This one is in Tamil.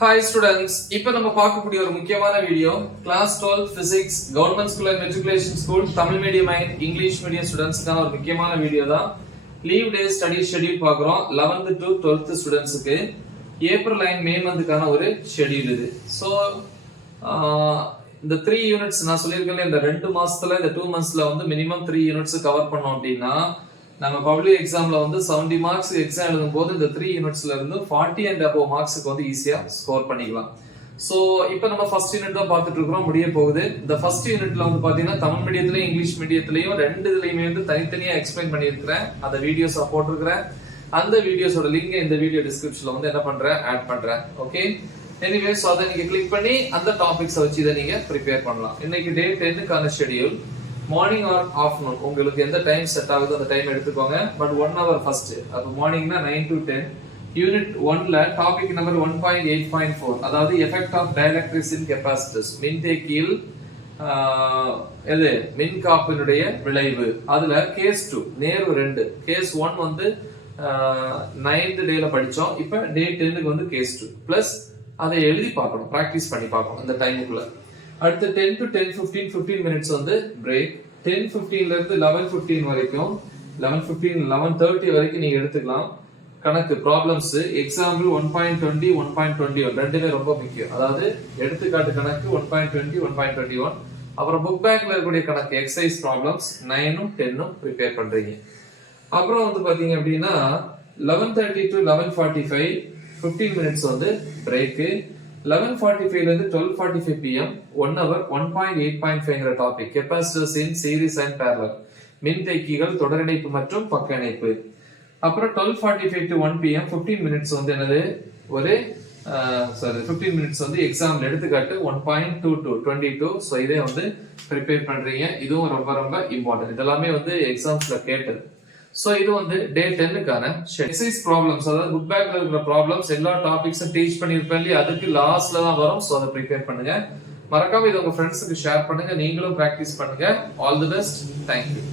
Hi students, இப்போ நம்ம பார்க்கக்கூடிய ஒரு முக்கியமான video class 12 physics government school and matriculation school Tamil medium and English medium ஸ்டூடெண்ட்ஸ்க்கான ஒரு முக்கியமான வீடியோ தான். லீவ் டே ஸ்டடி ஷெட்யூல் பார்க்குறோம் 11th to 12th ஸ்டூடெண்ட்ஸுக்கு ஏப்ரல் அண்ட் மே மந்த்துக்கான ஒரு ஷெட்யூல் இது. ஸோ இந்த 3 யூனிட்ஸ் நான் சொல்லியிருக்கேன், இந்த 2 மாசத்துல இந்த 2 monthsல வந்து மினிமம் 3 யூனிட்ஸ் கவர் பண்ணோம் அப்படின்னா நம்ம பப்ளிக் எக்ஸாம்ல வந்து 70 மார்க்ஸ் எக்ஸாம் எழுதும் போது இந்த 3 யூனிட்ஸ்ல இருந்து 40 and above மார்க்ஸ்க்கு வந்து ஈஸியா ஸ்கோர் பண்ணிக்கலாம். சோ இப்போ நம்ம ஃபர்ஸ்ட் யூனிட் தான் பார்த்துட்டு இருக்கோம், முடிய போகுது. இந்த ஃபர்ஸ்ட் யூனிட்ல வந்து பாத்தீங்கன்னா தமிழ் மீடியத்திலயும் இங்கிலீஷ் மீடியத்திலயும் ரெண்டு இதுலயுமே வந்து தனித்தனியா எக்ஸ்பிளைன் பண்ணியிருக்கிறேன். அந்த வீடியோஸா போட்டிருக்கிறேன். அந்த வீடியோஸோட லிங்க் இந்த வீடியோ டிஸ்கிரிப்ஷன்ல வந்து என்ன பண்றேன், ஆட் பண்றேன். ஓகே, எனிவே சோ அதை நீங்க கிளிக் பண்ணி அந்த டாபிக்ஸ் வச்சு இதை நீங்க ப்ரிப்பேர் பண்ணலாம். இன்னைக்கு டே 10க்கான ஷெட்யூல் மார்னிங் ஆர் ஆஃப்டர்நூன் உங்களுக்கு எந்த டைம் செட் ஆகுதோ அந்த டைம் எடுத்துக்கோங்க. But 1 hour first. அப்ப மார்னிங்னா 9 to 10. யூனிட் 1ல டாபிக் நம்பர் 1.8.4 அதாவது எஃபெக்ட் ஆஃப் டைஎலக்ட்ரிக்ஸ் இன் கெபாசிட்டர்ஸ், மின்தேக்கியில் மின்காப்பினுடைய விளைவு. அதுல கேஸ் 2 நேர்வு 2. கேஸ் 1 வந்து 9th டேல படிச்சோம். இப்ப டே 10க்கு வந்து கேஸ் 2 பிளஸ் அதை எழுதி பார்க்கணும், பிராக்டிஸ் பண்ணி பார்க்கணும் அந்த டைமுக்குள்ள. அடுத்து 10 to 10:15 15 minutes வந்து பிரேக். 10:15 ல இருந்து 11:15 வரைக்கும் 11:30 வரைக்கும் நீங்க எடுத்துக்கலாம். கணக்கு ப்ராப்ளம்ஸ் எக்ஸாம்பிள் 1.20 1.21 ரெண்டுமே ரொம்ப முக்கியம். அதாவது எடுத்துக்காட்டு கணக்கு 1.20 1.21, அப்புறம் புக் பேக்ல இருக்கக்கூடிய கணக்கு எக்ஸசைஸ் ப்ராப்ளம்ஸ் 9 10 ப்ரிப்பேர் பண்றீங்க. அப்புறம் வந்து பாத்தீங்க அப்படின்னா 11:30 to 11:45 15 minutes வந்து பிரேக். 11:45 ல இருந்து 12:45 pm 1 hour 1.8.5ங்கிற topic capacitors in series and parallel, மின்தேக்கிகள் தொடரிணைப்பு மற்றும் பக்க இணைப்பு. அப்புறம் 12:45 to 1 pm 15 minutes வந்து என்னது ஒரு 15 minutes வந்து எக்ஸாம்ல எடுத்துக்காட்டு 1.22 22. சோ இதே வந்து ப்ரிப்பேர் பண்றீங்க. இதுவும் ரொம்ப ரொம்ப இம்பார்ட்டன்ட். இதெல்லாமே வந்து எக்ஸாம்ஸ்ல கேட்டது. சோ இது வந்து டே 10க்கான எக்ஸசைஸ் ப்ராப்ளம்ஸ், அதாவது புக் பேக்ல இருக்கிற ப்ராப்ளம்ஸ் எல்லா டாபிக்ஸும் டீச் பண்ணிருப்பேன் இல்லையா, அதுக்கு லாஸ்ட்ல தான் வரும். சோ அதை ப்ரிப்பேர் பண்ணுங்க. மறக்காம இதை உங்க ஃப்ரெண்ட்ஸுக்கு ஷேர் பண்ணுங்க. நீங்களும் பிராக்டிஸ் பண்ணுங்க. All the best. தேங்க்யூ.